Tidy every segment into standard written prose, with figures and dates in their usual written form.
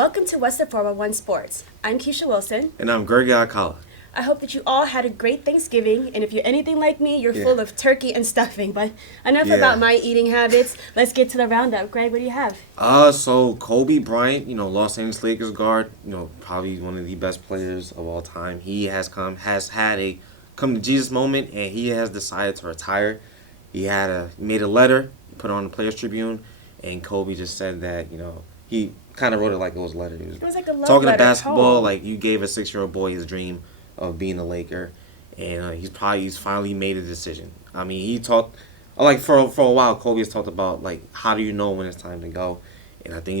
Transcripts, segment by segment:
Welcome to What's the 411 Sports. I'm Keisha Wilson. And I'm Gregory Alcala. I hope that you all had a great Thanksgiving, and if you're anything like me, you're full of turkey and stuffing. But enough about my eating habits. Let's get to the roundup. Greg, what do you have? So Kobe Bryant, Los Angeles Lakers guard, probably one of the best players of all time. He has had a come to Jesus moment, and he has decided to retire. He made a letter, put it on the Players Tribune, and Kobe just said that, he kind of wrote it like it was a letter. It was like a love talking letter to basketball, tone. like you gave a 6-year-old boy his dream of being a Laker, and he's finally made a decision. I mean, he talked for a while. Kobe has talked about like how do you know when it's time to go, and I think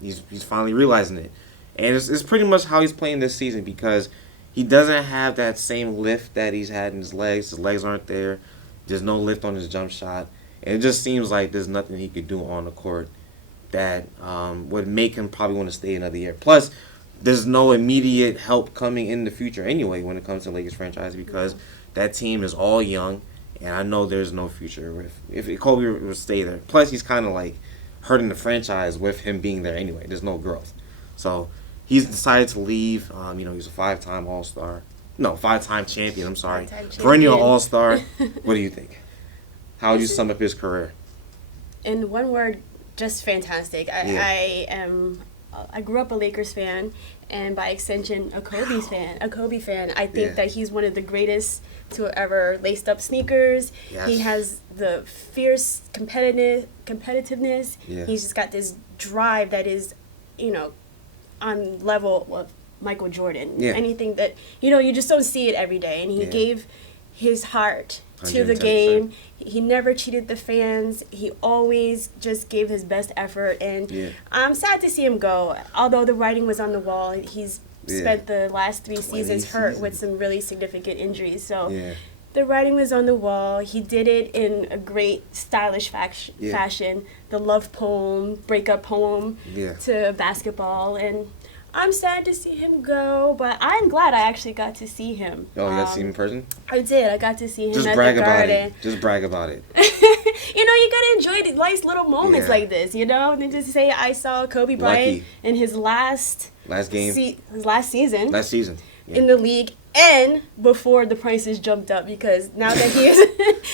he's finally realizing it, and it's pretty much how he's playing this season because he doesn't have that same lift that he's had in his legs. His legs aren't there. There's no lift on his jump shot, and it just seems like there's nothing he could do on the court that would make him probably want to stay another year. Plus, there's no immediate help coming in the future anyway when it comes to Lakers franchise because that team is all young, and I know there's no future if Kobe would stay there. Plus, he's kind of like hurting the franchise with him being there anyway. There's no growth. So he's decided to leave. He's a 5-time All-Star. No, 5-time champion, I'm sorry. 5-time champion. Perennial All-Star. What do you think? How would you sum up his career? In one word, just fantastic. I grew up a Lakers fan, and by extension, a Kobe fan. I think that he's one of the greatest to ever laced up sneakers. Yes. He has the fierce competitiveness. Yes. He's just got this drive that is, on level of Michael Jordan. Yeah. Anything that, you just don't see it every day. And he gave his heart to the game. He never cheated the fans. He always just gave his best effort. And I'm sad to see him go. Although the writing was on the wall, he's spent the last 3 seasons hurt with some really significant injuries. So the writing was on the wall. He did it in a great stylish fashion. The love poem, breakup poem to basketball. And I'm sad to see him go, but I'm glad I actually got to see him. Oh, you got to see him in person? I did. I got to see him Just at brag the about Garden. it. Just brag about it. You got to enjoy the nice little moments like this, and then just say I saw Kobe Bryant in his last game, his last season in the league, and before the prices jumped up because now that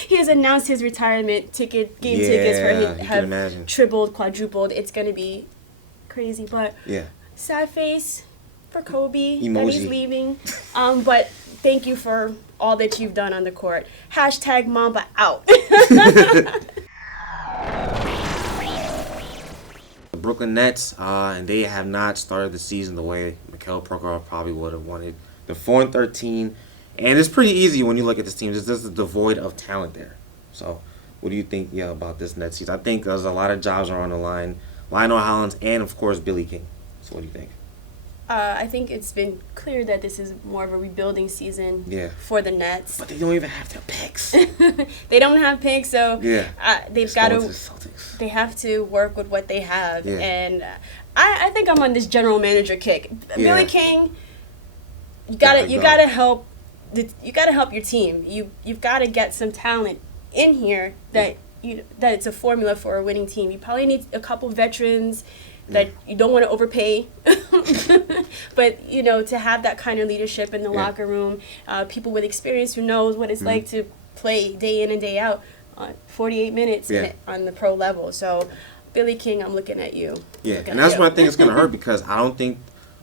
he has announced his retirement, game tickets for him have tripled, quadrupled. It's going to be crazy, but sad face for Kobe that he's leaving. But thank you for all that you've done on the court. # Mamba out. The Brooklyn Nets, and they have not started the season the way Mikhail Prokhorov probably would have wanted. They're 4-13, and it's pretty easy when you look at this team. There's just a devoid of talent there. So, what do you think about this Nets season? I think there's a lot of jobs are on the line. Lionel Hollins and, of course, Billy King. So what do you think? I think it's been clear that this is more of a rebuilding season for the Nets. But they don't even have their picks. They don't have picks, so they've got to. They have to work with what they have, and I think I'm on this general manager kick. Billy King, you gotta help your team. You've got to get some talent in here that it's a formula for a winning team. You probably need a couple veterans that you don't want to overpay, but to have that kind of leadership in the locker room, people with experience who knows what it's like to play day in and day out, 48 minutes on the pro level. So, Billy King, I'm looking at you. And that's what I think it's going to hurt because I don't think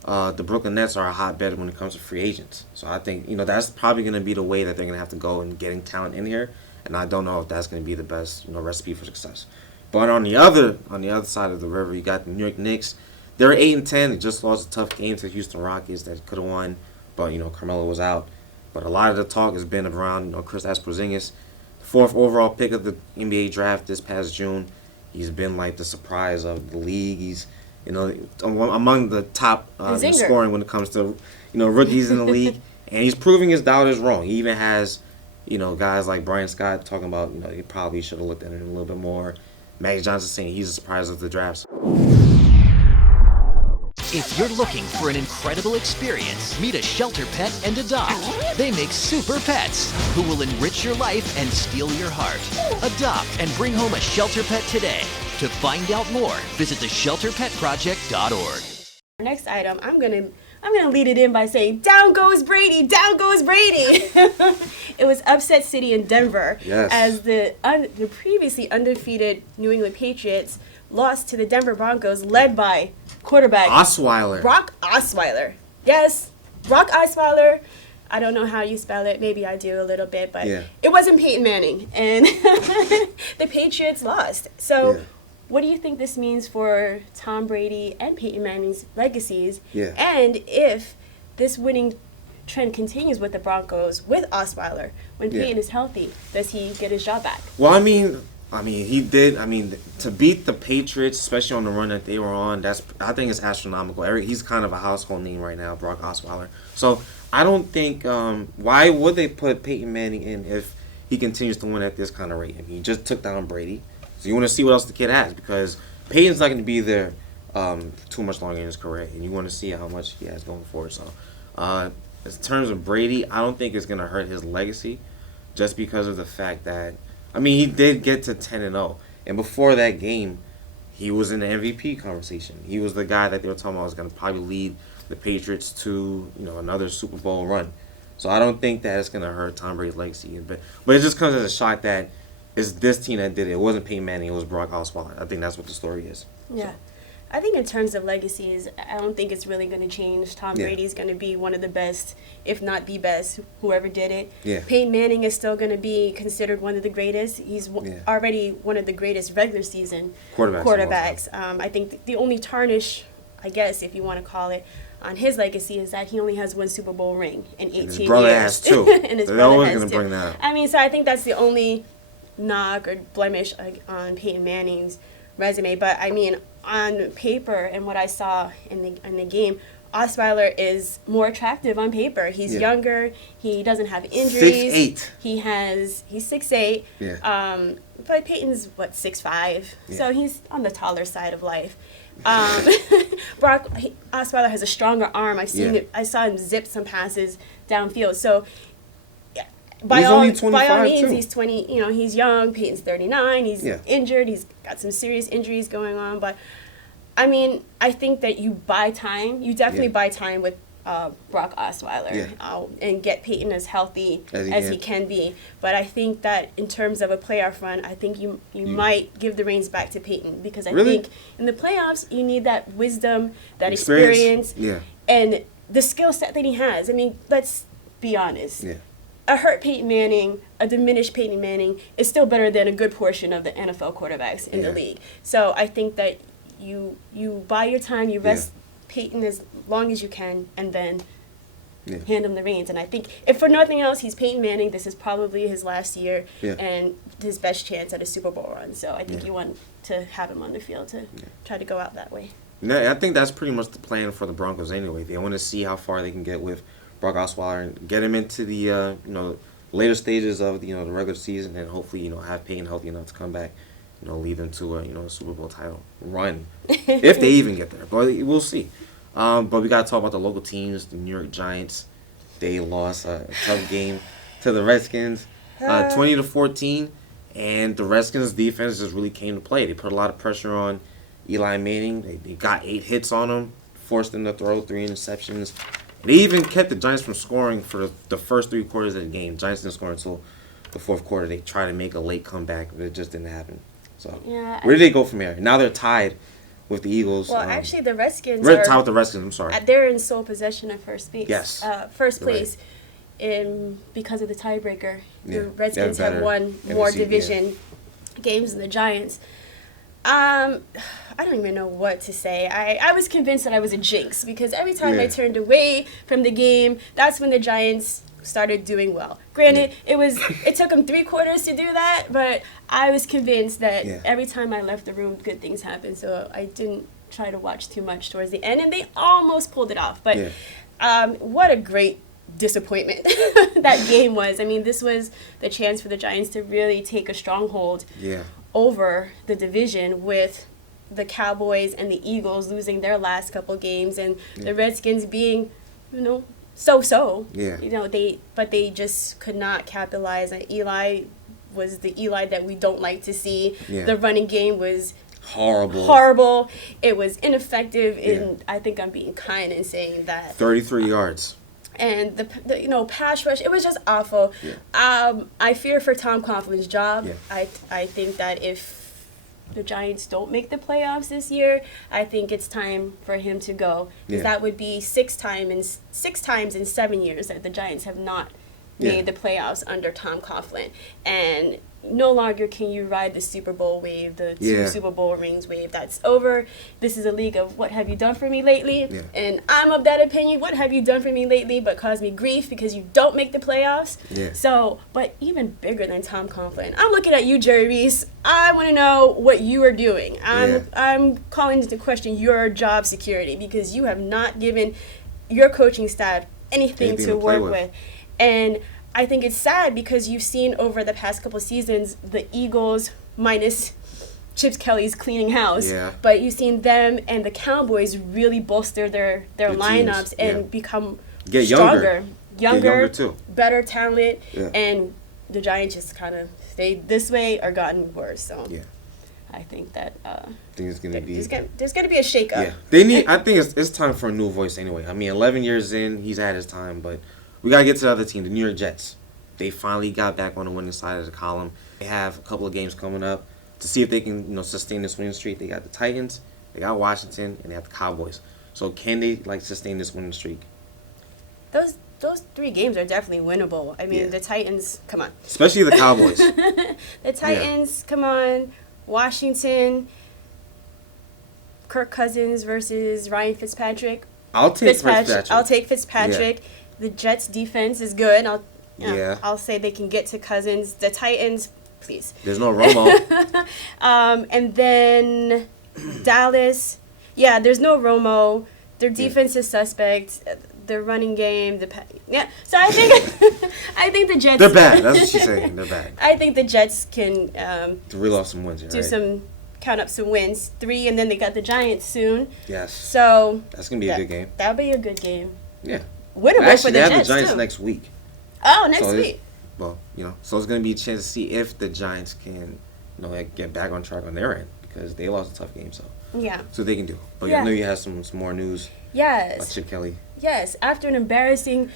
the Brooklyn Nets are a hotbed when it comes to free agents. So I think that's probably going to be the way that they're going to have to go in getting talent in here, and I don't know if that's going to be the best recipe for success. But on the other side of the river, you got the New York Knicks. They're 8-10. They just lost a tough game to the Houston Rockets that could have won, but Carmelo was out. But a lot of the talk has been around Kristaps Porzingis, the 4th overall pick of the NBA draft this past June. He's been like the surprise of the league. He's among the top in scoring when it comes to rookies in the league, and he's proving his doubters wrong. He even has guys like Brian Scott talking about he probably should have looked at it a little bit more. Magic Johnson saying he's a surprise of the drafts. If you're looking for an incredible experience, meet a shelter pet and adopt. They make super pets who will enrich your life and steal your heart. Adopt and bring home a shelter pet today. To find out more, visit theshelterpetproject.org. Next item, I'm gonna lead it in by saying, down goes Brady, down goes Brady. It was upset city in Denver as the previously undefeated New England Patriots lost to the Denver Broncos, led by quarterback Osweiler. Brock Osweiler. Yes, Brock Osweiler. I don't know how you spell it. Maybe I do a little bit, but it wasn't Peyton Manning, and the Patriots lost. So. Yeah. What do you think this means for Tom Brady and Peyton Manning's legacies? Yeah. And if this winning trend continues with the Broncos, with Osweiler, when Peyton is healthy, does he get his job back? Well, I mean, he did. I mean, to beat the Patriots, especially on the run that they were on, I think it's astronomical. He's kind of a household name right now, Brock Osweiler. So I don't think why would they put Peyton Manning in if he continues to win at this kind of rate? I mean, he just took down Brady. So you want to see what else the kid has, because Peyton's not going to be there too much longer in his career, and you want to see how much he has going forward. So in terms of Brady, I don't think it's going to hurt his legacy, just because of the fact that, I mean, he did get to 10-0, and before that game, he was in the MVP conversation. He was the guy that they were talking about was going to probably lead the Patriots to another Super Bowl run. So I don't think that it's going to hurt Tom Brady's legacy, but it just comes as a shock that it's this team that did it. It wasn't Peyton Manning. It was Brock Osweiler. I think that's what the story is. Yeah. So. I think in terms of legacies, I don't think it's really going to change. Tom Brady's going to be one of the best, if not the best, whoever did it. Yeah. Peyton Manning is still going to be considered one of the greatest. He's already one of the greatest regular season quarterbacks. I think the only tarnish, I guess, if you want to call it, on his legacy is that he only has one Super Bowl ring in 18 years. His brother has two. And his so brother has going to two. bring that up. I mean, so I think that's the only knock or blemish on Peyton Manning's resume. But I mean, on paper and what I saw in the game, Osweiler is more attractive on paper. He's younger. He doesn't have injuries. 6'8". He's 6'8". Yeah. But Peyton's 6'5". Yeah. So he's on the taller side of life. Brock Osweiler has a stronger arm. I saw him zip some passes downfield. So. By all means, too. He's 20. He's young. Peyton's 39. He's injured. He's got some serious injuries going on. But I mean, I think that you buy time. You definitely buy time with Brock Osweiler and get Peyton as healthy as he can be. But I think that in terms of a playoff run, I think you might give the reins back to Peyton, because I think in the playoffs you need that wisdom, that experience, and the skill set that he has. I mean, let's be honest. Yeah. A hurt Peyton Manning, a diminished Peyton Manning is still better than a good portion of the NFL quarterbacks in the league. So I think that you buy your time, you rest Peyton as long as you can, and then hand him the reins. And I think, if for nothing else, he's Peyton Manning. This is probably his last year and his best chance at a Super Bowl run. So I think you want to have him on the field to try to go out that way. I think that's pretty much the plan for the Broncos anyway. They want to see how far they can get with Brock Osweiler and get him into the later stages of the regular season, and hopefully have Peyton healthy enough to come back, lead them to a Super Bowl title run if they even get there. But we'll see. But we got to talk about the local teams. The New York Giants, they lost a tough game to the Redskins, 20-14, and the Redskins defense just really came to play. They put a lot of pressure on Eli Manning. They got 8 hits on him, forced him to throw 3 interceptions. They even kept the Giants from scoring for the first 3 quarters of the game. Giants didn't score until the 4th quarter. They tried to make a late comeback, but it just didn't happen. So where do they go from here? Now they're tied with the Eagles. Well, actually, the Redskins are tied with the Redskins. I'm sorry. They're in sole possession of first place. Yes. First place, because of the tiebreaker. The Redskins have won more division games than the Giants. I don't even know what to say. I was convinced that I was a jinx, because every time I turned away from the game, that's when the Giants started doing well. Granted, it took them 3 quarters to do that, but I was convinced that every time I left the room, good things happened. So I didn't try to watch too much towards the end, and they almost pulled it off. But what a great disappointment that game was. I mean, this was the chance for the Giants to really take a stronghold over the division, with the Cowboys and the Eagles losing their last couple games, and the Redskins being, so-so. Yeah. They just could not capitalize. And Eli was the Eli that we don't like to see. Yeah. The running game was Horrible. It was ineffective, and I think I'm being kind in saying that. 33 yards. And the pass rush, it was just awful. Yeah. I fear for Tom Coughlin's job. Yeah. I think that if the Giants don't make the playoffs this year, I think it's time for him to go. Because that would be six times in 7 years that the Giants have not made the playoffs under Tom Coughlin. And no longer can you ride the Super Bowl wave, the two Super Bowl rings wave. That's over. This is a league of what have you done for me lately? Yeah. And I'm of that opinion. What have you done for me lately but caused me grief because you don't make the playoffs? Yeah. So, but even bigger than Tom Coughlin, I'm looking at you, Jerry Reese. I want to know what you are doing. I'm calling into question your job security because you have not given your coaching staff anything to work with. And I think it's sad because you've seen over the past couple seasons the Eagles minus Chip Kelly's cleaning house, but you've seen them and the Cowboys really bolster their lineups and become stronger, younger too, better talent, and the Giants just kind of stayed this way or gotten worse. So I think that there's going to be a shakeup. Yeah, they need. I think it's time for a new voice anyway. I mean, 11 years in, he's had his time, but. We got to get to the other team, the New York Jets. They finally got back on the winning side of the column. They have a couple of games coming up to see if they can, sustain this winning streak. They got the Titans, they got Washington, and they have the Cowboys. So can they, sustain this winning streak? Those 3 games are definitely winnable. I mean, the Titans, come on. Especially the Cowboys. The Titans, come on. Washington, Kirk Cousins versus Ryan Fitzpatrick. I'll take Fitzpatrick. Yeah. The Jets' defense is good. I'll say they can get to Cousins. The Titans, please. There's no Romo. And then Dallas. Yeah, there's no Romo. Their defense is suspect. Their running game. So I think the Jets. They're bad. That's what she's saying. They're bad. I think the Jets can to reel off some wins. Count up some wins. 3, and then they got the Giants soon. Yes. So that's gonna be a good game. That'll be a good game. Yeah. Winnable for the Jets, they have the Giants next week. Oh, next week. Well, so it's going to be a chance to see if the Giants can, get back on track on their end because they lost a tough game, so they can do. But I know you have some more news. Yes. About Chip Kelly. Yes, after an embarrassing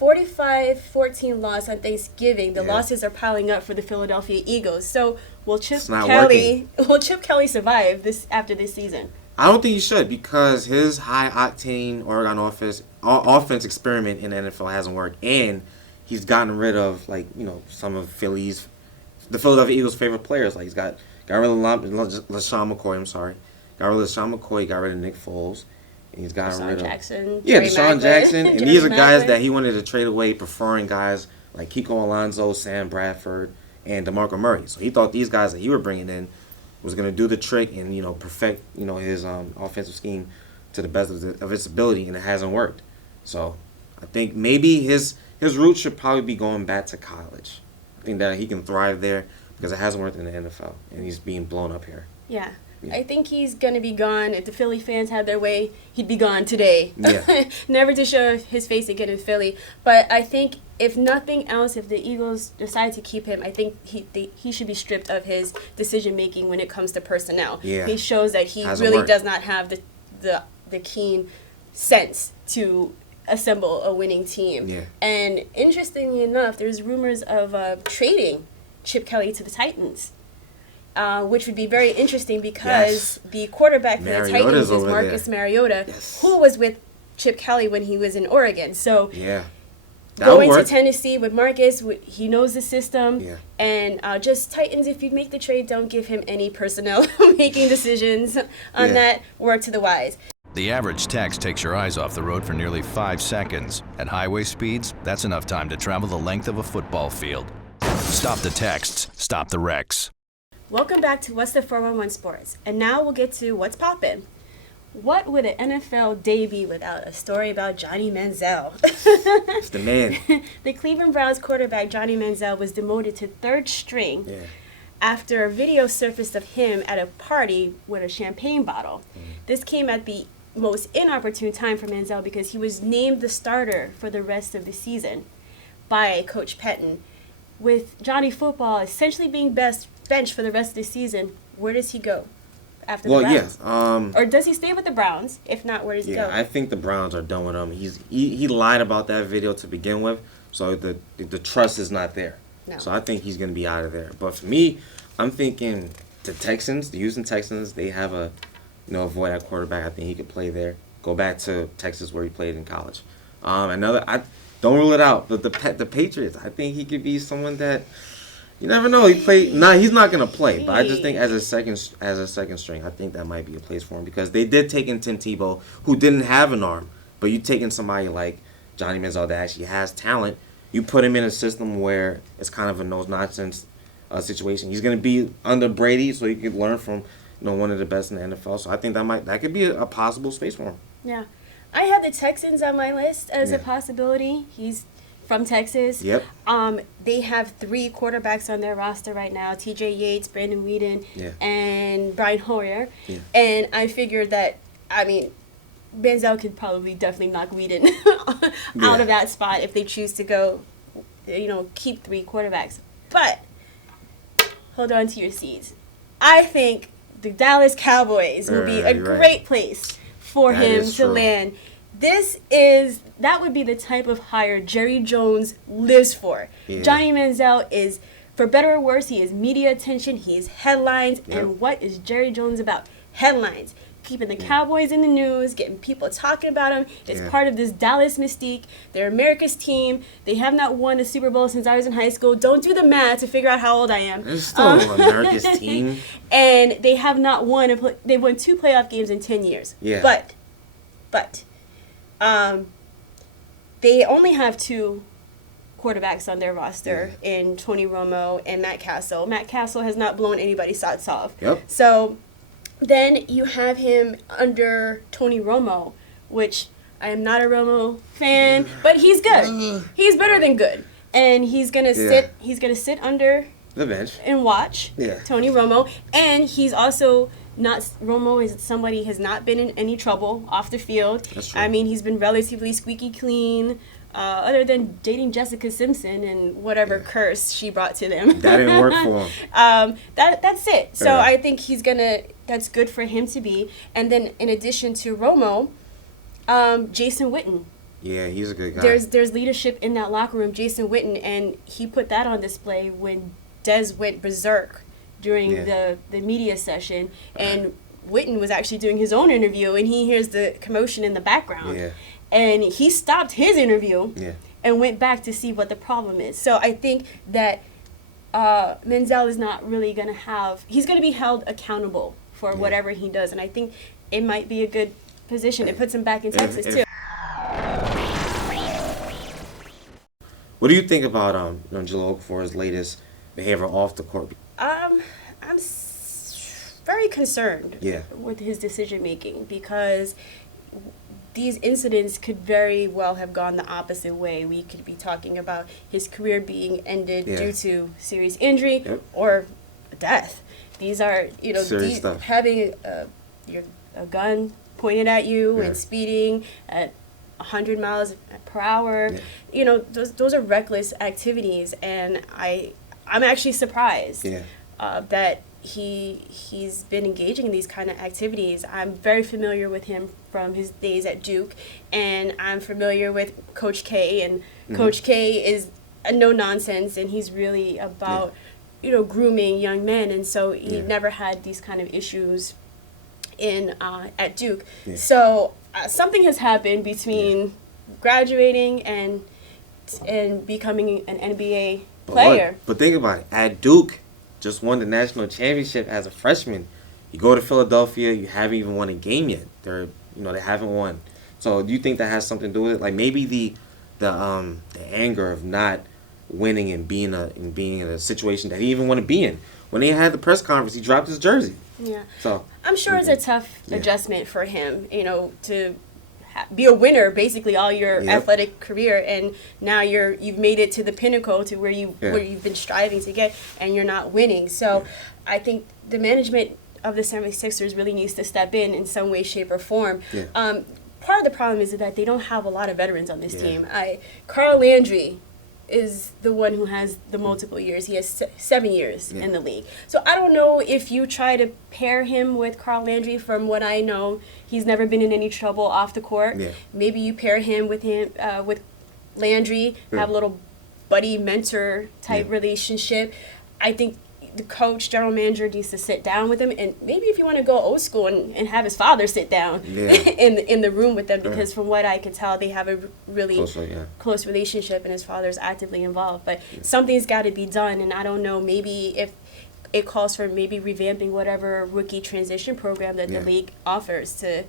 45-14 loss on Thanksgiving, the losses are piling up for the Philadelphia Eagles. So will Chip Kelly survive after this season? I don't think he should because his high-octane Oregon offense experiment in the NFL hasn't worked, and he's gotten rid of some of the Philadelphia Eagles' favorite players. He's got rid of LaShawn McCoy. Got rid of LaShawn McCoy. Got rid of Nick Foles, and he's gotten rid of Deshaun Jackson, and these are guys that he wanted to trade away, preferring guys like Kiko Alonso, Sam Bradford, and DeMarco Murray. So he thought these guys that he were bringing in was going to do the trick and, perfect, his offensive scheme to the best of its ability, and it hasn't worked. So I think maybe his roots should probably be going back to college. I think that he can thrive there because it hasn't worked in the NFL, and he's being blown up here. Yeah. I think he's going to be gone. If the Philly fans had their way, he'd be gone today. Yeah. Never to show his face again in Philly. But I think if nothing else, if the Eagles decide to keep him, I think he should be stripped of his decision-making when it comes to personnel. Yeah. He shows that he really does not have the keen sense to assemble a winning team. Yeah. And interestingly enough, there's rumors of trading Chip Kelly to the Titans. Which would be very interesting because the quarterback for the Titans is Marcus Mariota, who was with Chip Kelly when he was in Oregon. So going to Tennessee with Marcus, he knows the system. Yeah. And just Titans, if you make the trade, don't give him any personnel making decisions on that. Work to the wise. The average text takes your eyes off the road for nearly 5 seconds. At highway speeds, that's enough time to travel the length of a football field. Stop the texts, stop the wrecks. Welcome back to What's the 411 Sports, and now we'll get to What's Poppin'. What would an NFL day be without a story about Johnny Manziel? It's the man. The Cleveland Browns quarterback Johnny Manziel was demoted to 3rd string after a video surfaced of him at a party with a champagne bottle. This came at the most inopportune time for Manziel because he was named the starter for the rest of the season by Coach Peyton. With Johnny Football essentially being benched for the rest of the season, where does he go? after the Browns? Yeah. Or does he stay with the Browns? If not, where does he go? I think the Browns are done with him. He lied about that video to begin with, so the trust is not there. No. So I think he's going to be out of there. But for me, I'm thinking the Houston Texans, they have a void at quarterback. I think he could play there. Go back to Texas where he played in college. I don't rule it out, but the Patriots, I think he could be someone that you never know. He's not gonna play, but I just think as a second string, I think that might be a place for him because they did take in Tim Tebow, who didn't have an arm, but you take in somebody like Johnny Manziel that actually has talent. You put him in a system where it's kind of a no nonsense situation. He's gonna be under Brady, so he could learn from one of the best in the NFL. So I think that could be a possible space for him. Yeah, I had the Texans on my list as a possibility. He's from Texas. Yep. They have 3 quarterbacks on their roster right now: T.J. Yates, Brandon Weeden, and Brian Hoyer. Yeah. And I figured that, Manziel could probably definitely knock Weeden out of that spot if they choose to go, keep 3 quarterbacks. But hold on to your seats. I think the Dallas Cowboys will be a great place for him to land. That would be the type of hire Jerry Jones lives for. Yeah. Johnny Manziel is, for better or worse, he is media attention, he is headlines, and what is Jerry Jones about? Headlines. Keeping the Cowboys in the news, getting people talking about them. It's part of this Dallas mystique. They're America's team. They have not won a Super Bowl since I was in high school. Don't do the math to figure out how old I am. It's still America's team. And they have not won. They won 2 playoff games in 10 years. Yeah. But they only have 2 quarterbacks on their roster in Tony Romo and Matt Castle. Matt Castle has not blown anybody's socks off. Yep. So then you have him under Tony Romo, which I am not a Romo fan, but he's good. He's better than good. And he's gonna sit under the bench and watch Tony Romo. And he's also Romo is somebody has not been in any trouble off the field. That's true. He's been relatively squeaky clean, other than dating Jessica Simpson and whatever curse she brought to them. That didn't work for him. That's it. So I think that's good for him to be. And then in addition to Romo, Jason Witten. Yeah, he's a good guy. There's leadership in that locker room, Jason Witten, and he put that on display when Dez went berserk during the media session, and Witten was actually doing his own interview, and he hears the commotion in the background. Yeah. And he stopped his interview and went back to see what the problem is. So I think that Manziel is not really going to he's going to be held accountable for whatever he does, and I think it might be a good position. It puts him back in Texas, too. What do you think about Jahlil Okafor's latest behavior off the court? I'm very concerned with his decision making because these incidents could very well have gone the opposite way. We could be talking about his career being ended due to serious injury or death. These are serious stuff. Having a gun pointed at you and speeding at 100 miles per hour. Those are reckless activities, and I'm actually surprised that he's been engaging in these kind of activities. I'm very familiar with him from his days at Duke, and I'm familiar with Coach K, and Coach K is a no-nonsense, and he's really about grooming young men, and so he never had these kind of issues at Duke. So something has happened between graduating and becoming an NBA player. But think about it. At Duke, just won the national championship as a freshman. You go to Philadelphia, you haven't even won a game yet. They haven't won. So do you think that has something to do with it? Like maybe the anger of not winning and being in a situation that he even want to be in. When they had the press conference, he dropped his jersey. Yeah. So I'm sure it's a tough adjustment for him, to be a winner basically all your athletic career, and now you've made it to the pinnacle to where you've been striving to get, and you're not winning. So I think the management of the 76ers really needs to step in some way, shape, or form. Part of the problem is that they don't have a lot of veterans on this team. Carl Landry is the one who has the multiple years. He has 7 years in the league. So I don't know if you try to pair him with Carl Landry. From what I know, he's never been in any trouble off the court. Yeah. Maybe you pair him with Landry, have a little buddy mentor type relationship. I think the coach, general manager, needs to sit down with him, and maybe if you want to go old school and have his father sit down in the room with them, because from what I can tell, they have a really close relationship, and his father's actively involved. But something's got to be done, and I don't know, maybe if it calls for maybe revamping whatever rookie transition program that the league offers to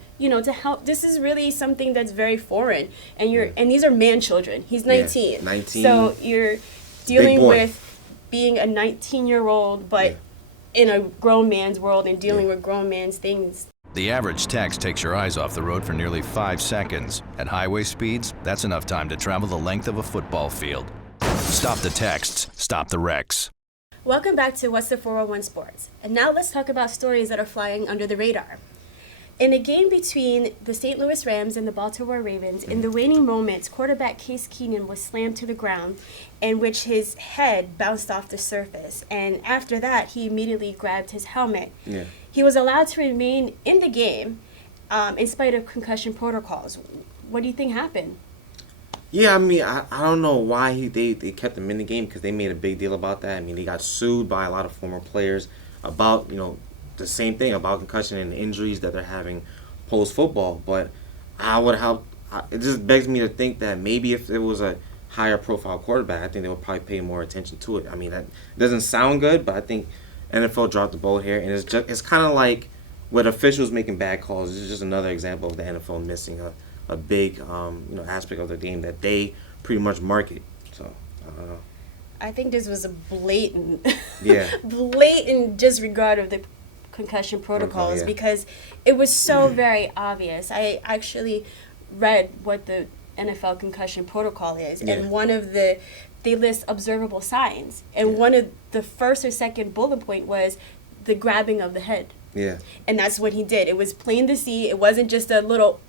help. This is really something that's very foreign, and and these are man children. He's 19. 19. So you're dealing with being a 19-year-old, but in a grown man's world and dealing with grown man's things. The average text takes your eyes off the road for nearly 5 seconds. At highway speeds, that's enough time to travel the length of a football field. Stop the texts, stop the wrecks. Welcome back to What's the 411 Sports. And now let's talk about stories that are flying under the radar. In a game between the St. Louis Rams and the Baltimore Ravens, in the waning moments, quarterback Case Keenum was slammed to the ground, in which his head bounced off the surface. And after that, he immediately grabbed his helmet. Yeah. He was allowed to remain in the game in spite of concussion protocols. What do you think happened? Yeah, I mean, I don't know why they kept him in the game, because they made a big deal about that. I mean, they got sued by a lot of former players about, the same thing about concussion and injuries that they're having post-football. But it just begs me to think that maybe if it was a higher profile quarterback, I think they would probably pay more attention to it. I mean, that doesn't sound good, but I think NFL dropped the boat here, and it's kind of like with officials making bad calls. It's just another example of the NFL missing a big aspect of the game that they pretty much market. So I don't know. I think this was a blatant disregard of the concussion protocols, because it was so very obvious. I actually read what the NFL concussion protocol is, and they list observable signs, and one of the first or second bullet point was the grabbing of the head. Yeah. And that's what he did. It was plain to see. It wasn't just a little,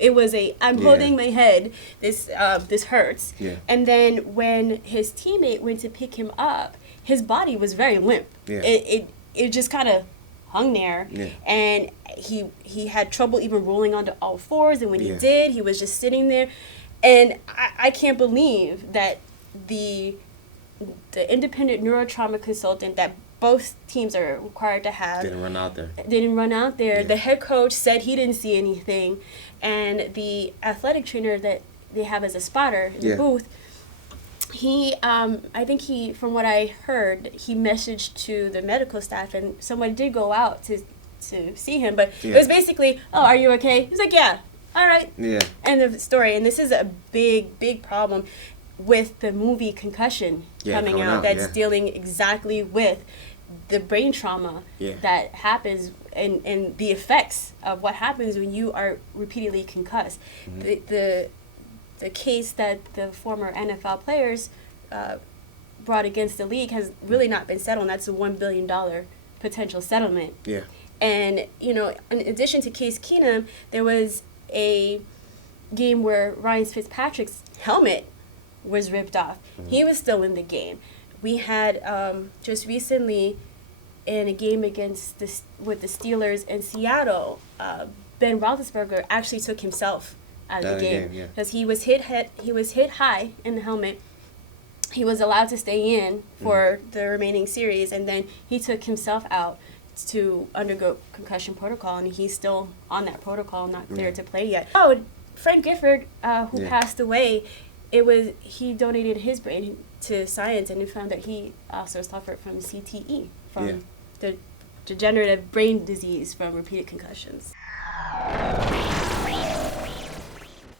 it was I'm holding my head. This hurts. Yeah. And then when his teammate went to pick him up, his body was very limp. Yeah. It just kind of hung there. Yeah. And he had trouble even rolling onto all fours, and when he did, he was just sitting there. And I can't believe that the independent neurotrauma consultant that both teams are required to have didn't run out there. The head coach said he didn't see anything, and the athletic trainer that they have as a spotter in the booth, I think from what I heard, he messaged to the medical staff, and someone did go out to see him, but it was basically, are you okay? He's like, yeah, all right. Yeah. End of the story. And this is a big problem with the movie Concussion coming out that's dealing exactly with the brain trauma that happens and the effects of what happens when you are repeatedly concussed. Mm-hmm. The case that the former NFL players brought against the league has really not been settled, and that's a $1 billion potential settlement. Yeah. And, in addition to Case Keenum, there was a game where Ryan Fitzpatrick's helmet was ripped off. Mm-hmm. He was still in the game. We had just recently in a game with the Steelers in Seattle, Ben Roethlisberger actually took himself out of the game because he was hit high in the helmet. He was allowed to stay in for the remaining series, and then he took himself out to undergo concussion protocol, and he's still on that protocol, not cleared to play yet. Frank Gifford, who passed away, he donated his brain to science, and he found that he also suffered from CTE, from the degenerative brain disease from repeated concussions.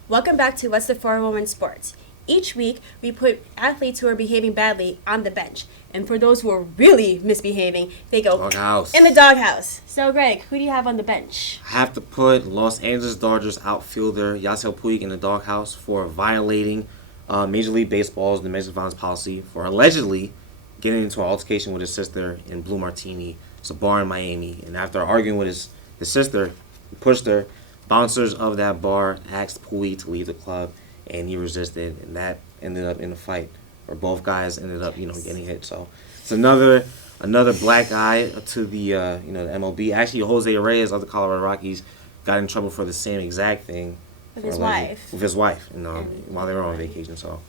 Welcome back to What's the 411 Sports. Each week, we put athletes who are behaving badly on the bench. And for those who are really misbehaving, they go in the doghouse. So, Greg, who do you have on the bench? I have to put Los Angeles Dodgers outfielder Yasiel Puig in the doghouse for violating Major League Baseball's domestic violence policy for allegedly getting into an altercation with his sister in Blue Martini. It's a bar in Miami. And after arguing with his sister, he pushed her. Bouncers of that bar asked Puig to leave the club, and he resisted, and that ended up in a fight where both guys ended up, getting hit. So it's another black eye to the the MLB. Actually, Jose Reyes of the Colorado Rockies got in trouble for the same exact thing with his wife. With his wife, while they were on vacation. So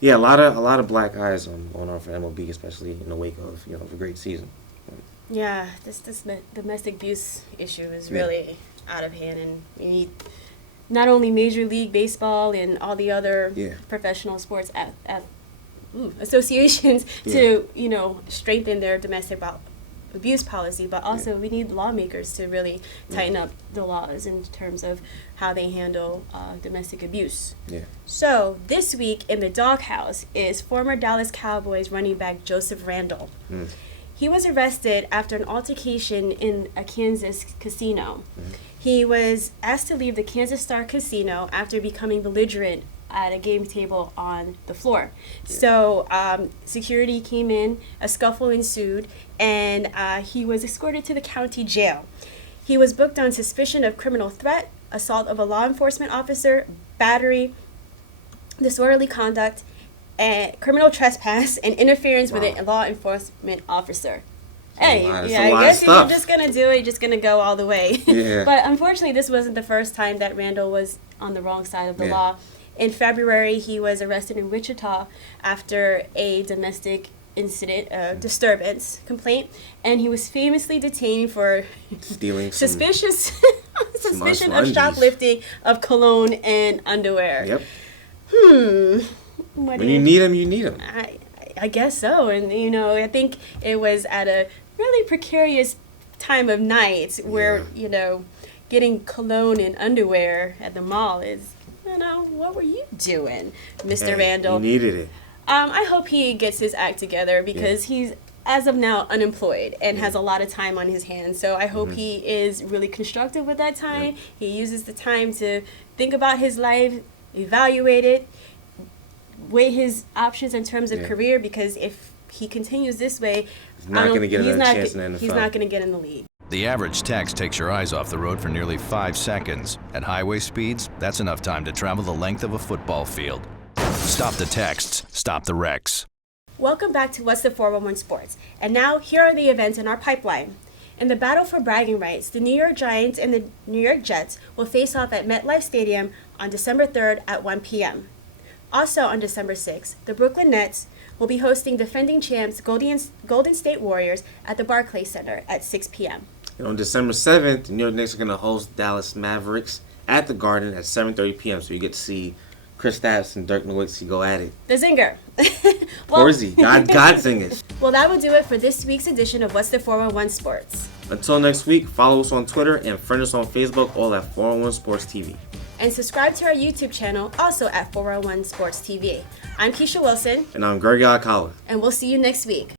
yeah, a lot of black eyes going on for MLB, especially in the wake of a great season. Yeah, this domestic abuse issue is really out of hand, and you need not only Major League Baseball and all the other professional sports associations to strengthen their domestic abuse policy, but also we need lawmakers to really tighten up the laws in terms of how they handle domestic abuse. Yeah. So this week in the doghouse is former Dallas Cowboys running back Joseph Randle. He was arrested after an altercation in a Kansas casino. He was asked to leave the Kansas Star Casino after becoming belligerent at a game table on the floor. So security came in, a scuffle ensued, and he was escorted to the county jail. He was booked on suspicion of criminal threat, assault of a law enforcement officer, battery, disorderly conduct, and criminal trespass, and interference with a law enforcement officer. Hey, I guess if you're just going to do it, you're just going to go all the way. Yeah. But unfortunately, this wasn't the first time that Randall was on the wrong side of the law. In February, he was arrested in Wichita after a domestic incident, disturbance complaint, and he was famously detained for stealing suspicion of shoplifting of cologne and underwear. Yep. When you need them, you need them. I guess so, and I think it was at a really precarious time of night where getting cologne and underwear at the mall is, what were you doing, Mr. Randall? You needed it. I hope he gets his act together because he's, as of now, unemployed and has a lot of time on his hands. So I hope he is really constructive with that time. He uses the time to think about his life, evaluate it, weigh his options in terms of career, because if he continues this way, he's not going to get another chance in the NFL. He's not going to get in the league. The average text takes your eyes off the road for nearly 5 seconds. At highway speeds, that's enough time to travel the length of a football field. Stop the texts, stop the wrecks. Welcome back to What's the 411 Sports. And now, here are the events in our pipeline. In the battle for bragging rights, the New York Giants and the New York Jets will face off at MetLife Stadium on December 3rd at 1 p.m. Also on December 6th, the Brooklyn Nets will be hosting defending champs Golden State Warriors at the Barclays Center at 6 p.m. And on December 7th, the New York Knicks are going to host Dallas Mavericks at the Garden at 7:30 p.m. So you get to see Kristaps and Dirk Nowitzki go at it. The Zinger. Porzy, God Zingers. Well, that will do it for this week's edition of What's the 411 Sports. Until next week, follow us on Twitter and friend us on Facebook, all at 411 Sports TV. And subscribe to our YouTube channel, also at 411 Sports TV. I'm Keisha Wilson. And I'm Gergi Alcala. And we'll see you next week.